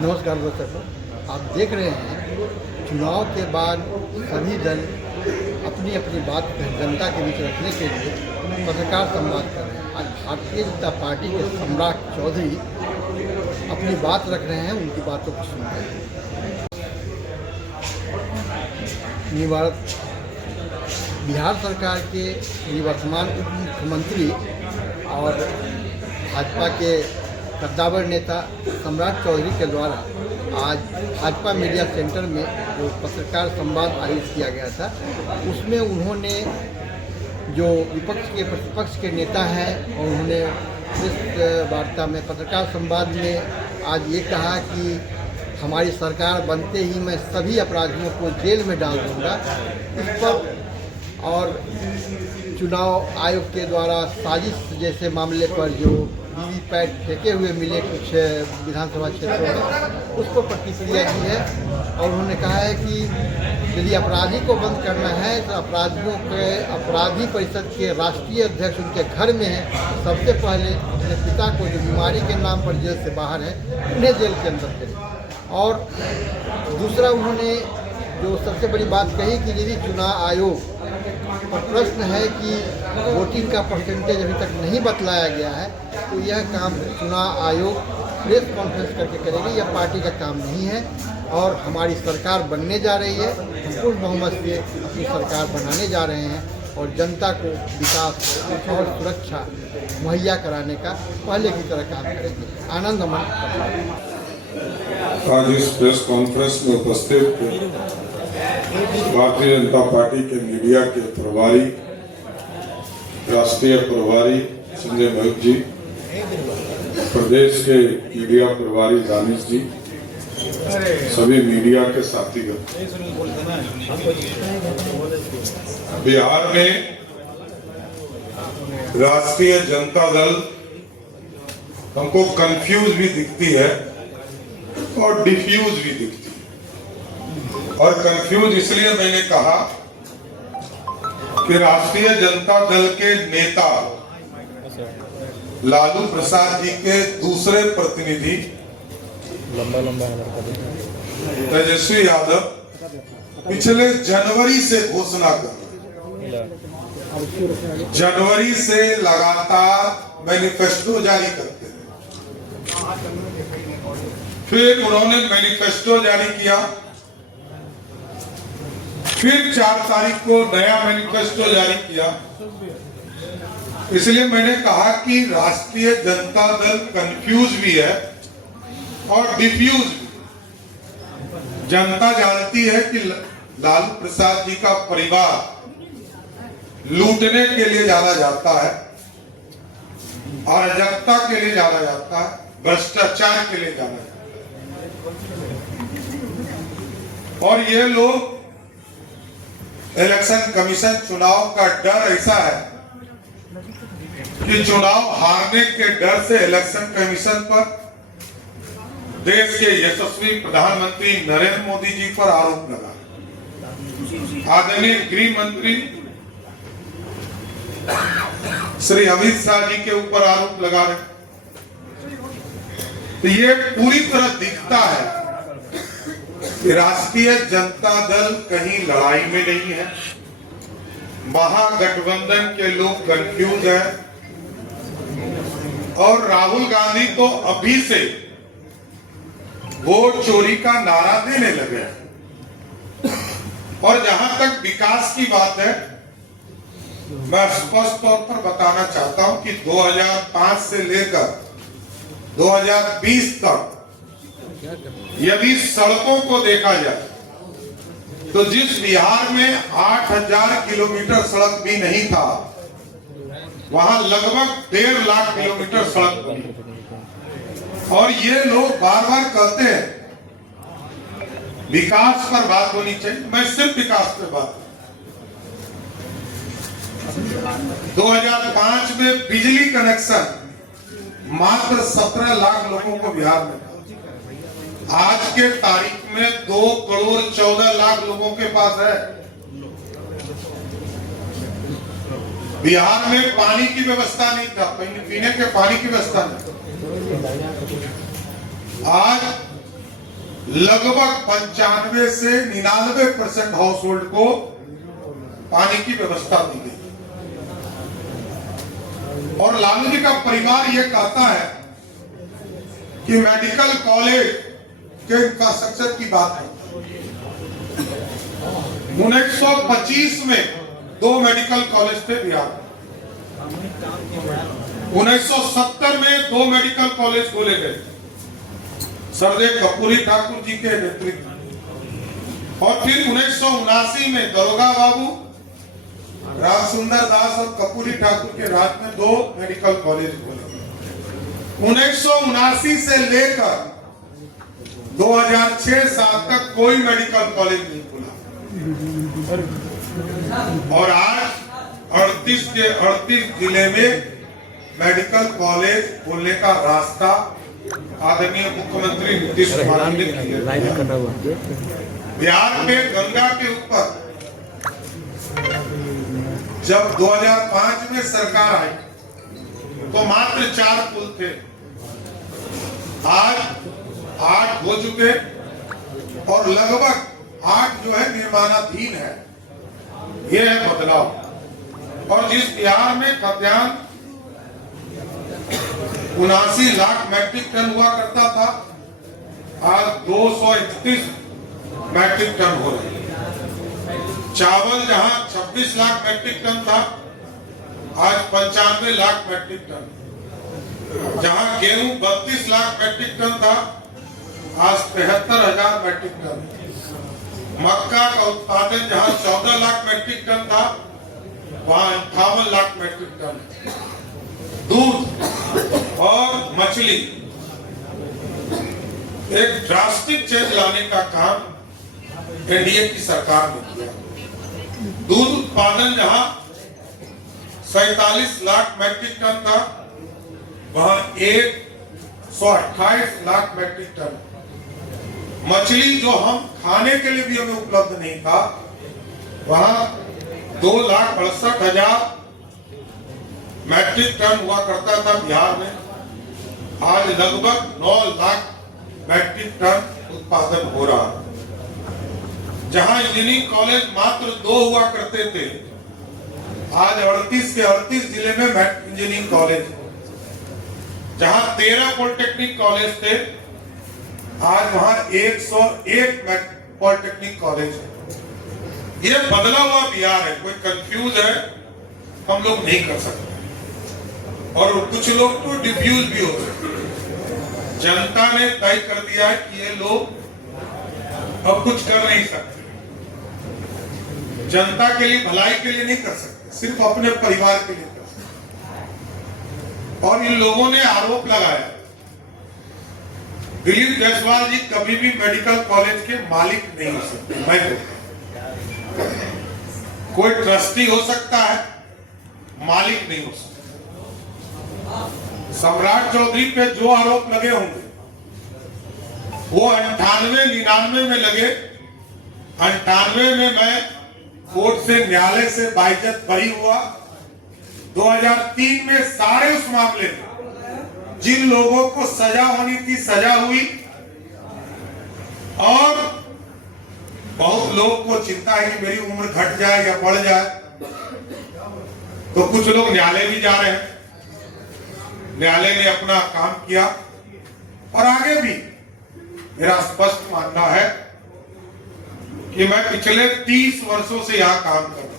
नमस्कार दर्शकों, आप देख रहे हैं चुनाव के बाद सभी दल अपनी अपनी बात जनता के बीच रखने के लिए पत्रकार संवाद कर रहे हैं। आज भारतीय जनता पार्टी के सम्राट चौधरी अपनी बात रख रहे हैं, उनकी बातों को सुन रहे हैं। बिहार सरकार के निवर्तमान उप मुख्यमंत्री और भाजपा के कद्दावर नेता सम्राट चौधरी के द्वारा आज भाजपा मीडिया सेंटर में जो पत्रकार संवाद आयोजित किया गया था, उसमें उन्होंने जो विपक्ष के प्रतिपक्ष के नेता हैं और उन्होंने इस वार्ता में पत्रकार संवाद में आज ये कहा कि हमारी सरकार बनते ही मैं सभी अपराधियों को जेल में डाल दूँगा। इस पर और चुनाव आयोग के द्वारा साजिश जैसे मामले पर जो वीवीपैट फेंके हुए मिले कुछ विधानसभा क्षेत्रों में, उस पर प्रतिक्रिया की है और उन्होंने कहा है कि यदि अपराधी को बंद करना है तो अपराधियों के अपराधी परिषद के राष्ट्रीय अध्यक्ष उनके घर में है, सबसे पहले अपने पिता को जो बीमारी के नाम पर जेल से बाहर है उन्हें जेल के अंदर करें। और दूसरा उन्होंने जो सबसे बड़ी बात कही कि यदि चुनाव आयोग पर प्रश्न है कि वोटिंग का परसेंटेज अभी तक नहीं बतलाया गया है, तो यह काम चुनाव आयोग प्रेस कॉन्फ्रेंस करके करेगी, यह पार्टी का काम नहीं है। और हमारी सरकार बनने जा रही है, पूर्ण बहुमत से अपनी सरकार बनाने जा रहे हैं और जनता को विकास और सुरक्षा मुहैया कराने का पहले की तरह काम करेंगे। आनंद अमन। आज इस प्रेस कॉन्फ्रेंस में उपस्थित भारतीय जनता पार्टी के मीडिया के प्रभारी, राष्ट्रीय प्रभारी संजय महक जी, प्रदेश के मीडिया प्रभारी दानिश जी, सभी मीडिया के साथीगण, बिहार में राष्ट्रीय जनता दल हमको कंफ्यूज भी दिखती है और डिफ्यूज भी दिखती है। और कंफ्यूज इसलिए मैंने कहा कि राष्ट्रीय जनता दल के नेता लालू प्रसाद जी के दूसरे प्रतिनिधि तेजस्वी यादव पिछले जनवरी से घोषणा कर रहे हैं, जनवरी से लगातार मैनिफेस्टो जारी करते हैं। फिर उन्होंने मैनिफेस्टो जारी किया, फिर 4 तारीख को नया मैनिफेस्टो जारी किया। इसलिए मैंने कहा कि राष्ट्रीय जनता दल कंफ्यूज भी है और डिफ्यूज भी। जनता जानती है कि लालू प्रसाद जी का परिवार लूटने के लिए जाना जाता है, अराजकता के लिए जाना जाता है, भ्रष्टाचार के लिए जाना जाता है। और ये लोग इलेक्शन कमीशन चुनाव का डर ऐसा है कि चुनाव हारने के डर से इलेक्शन कमीशन पर, देश के यशस्वी प्रधानमंत्री नरेंद्र मोदी जी पर आरोप लगा, आदरणीय गृह मंत्री श्री अमित शाह जी के ऊपर आरोप लगा रहे। तो ये पूरी तरह दिखता है कि राष्ट्रीय जनता दल कहीं लड़ाई में नहीं है। महागठबंधन के लोग कंफ्यूज हैं और राहुल गांधी तो अभी से वोट चोरी का नारा देने लगे। और जहां तक विकास की बात है, मैं स्पष्ट तौर पर बताना चाहता हूं कि 2005 से लेकर 2020 तक यदि सड़कों को देखा जाए तो जिस बिहार में 8000 किलोमीटर सड़क भी नहीं था, वहां लगभग 1.5 लाख किलोमीटर सड़क बनी। और ये लोग बार बार कहते हैं विकास पर बात होनी चाहिए, मैं सिर्फ विकास पर बात। 2005 में बिजली कनेक्शन मात्र 17 लाख लोगों को बिहार में, आज के तारीख में 2 करोड़ 14 लाख लोगों के पास है। बिहार में पानी की व्यवस्था नहीं था, पीने के पानी की व्यवस्था नहीं। आज लगभग 95 से 99% हाउस होल्ड को पानी की व्यवस्था दी गई। और लालू जी का परिवार यह कहता है कि मेडिकल कॉलेज के इंफ्रास्ट्रक्चर की बात है। 1925 में 2 मेडिकल कॉलेज थे बिहार में। 1970 में 2 मेडिकल कॉलेज खोले गए सरदेव कर्पूरी ठाकुर जी के नेतृत्व। और फिर 1979 में दरोगा बाबू, रामसुंदर दास और कर्पूरी ठाकुर के राज में 2 मेडिकल कॉलेज खोले गए। 1979 से लेकर 2006-07 तक कोई मेडिकल कॉलेज नहीं खुला। और आज 38 के 38 जिले में मेडिकल कॉलेज खोलने का रास्ता आदरणीय मुख्यमंत्री नीतीश कुमार ने किया। बिहार में गंगा के ऊपर जब 2005 में सरकार आई तो मात्र 4 पुल थे, आज 8 हो चुके और लगभग 8 जो है निर्माणाधीन है। यह है बदलाव। और जिस बिहार में खाद्यान्न 79 लाख मैट्रिक टन हुआ करता था, आज 231 मैट्रिक टन हो रहा है। चावल जहां 26 लाख मैट्रिक टन था, आज 95 लाख मैट्रिक टन। जहां गेहूं 32 लाख मैट्रिक टन था, आज 73,000 मैट्रिक टन। मक्का का उत्पादन जहां 14 लाख मैट्रिक टन था, वहां 58 लाख मैट्रिक टन। दूध और मछली एक ड्रास्टिक चेंज लाने का काम एनडीए की सरकार ने किया। दूध उत्पादन जहां 47 लाख मैट्रिक टन था, वहां 128 लाख मैट्रिक टन। मछली जो हम खाने के लिए भी हमें उपलब्ध नहीं था, वहां 2,68,000 मैट्रिक टन हुआ करता था बिहार में, आज लगभग 9 लाख मैट्रिक टन उत्पादन हो रहा है। जहां इंजीनियरिंग कॉलेज मात्र 2 हुआ करते थे, आज 38 के 38 जिले में इंजीनियरिंग कॉलेज। जहां 13 पॉलिटेक्निक कॉलेज थे, आज वहां 101 पॉलिटेक्निक कॉलेज है। ये बदला हुआ बिहार है। कोई कंफ्यूज है, हम लोग नहीं कर सकते और कुछ लोग तो डिफ्यूज भी हो सकते। जनता ने तय कर दिया है कि ये लोग अब कुछ कर नहीं सकते, जनता के लिए भलाई के लिए नहीं कर सकते, सिर्फ अपने परिवार के लिए कर सकते। और इन लोगों ने आरोप लगाया दिलीप जायसवाल जी कभी भी मेडिकल कॉलेज के मालिक नहीं हो सकते। मैं कोई ट्रस्टी हो सकता है, मालिक नहीं हो सकता। सम्राट चौधरी पे जो आरोप लगे होंगे वो 98-99 में लगे। 98 में मैं कोर्ट से, न्यायालय से बाइज्जत बरी हुआ। 2003 में सारे उस मामले में जिन लोगों को सजा होनी थी सजा हुई और बहुत लोगों को चिंता है कि मेरी उम्र घट जाए या बढ़ जाए, तो कुछ लोग न्यायालय भी जा रहे हैं। न्यायालय ने अपना काम किया और आगे भी मेरा स्पष्ट मानना है कि मैं पिछले 30 वर्षों से यहां काम कर रहा हूं।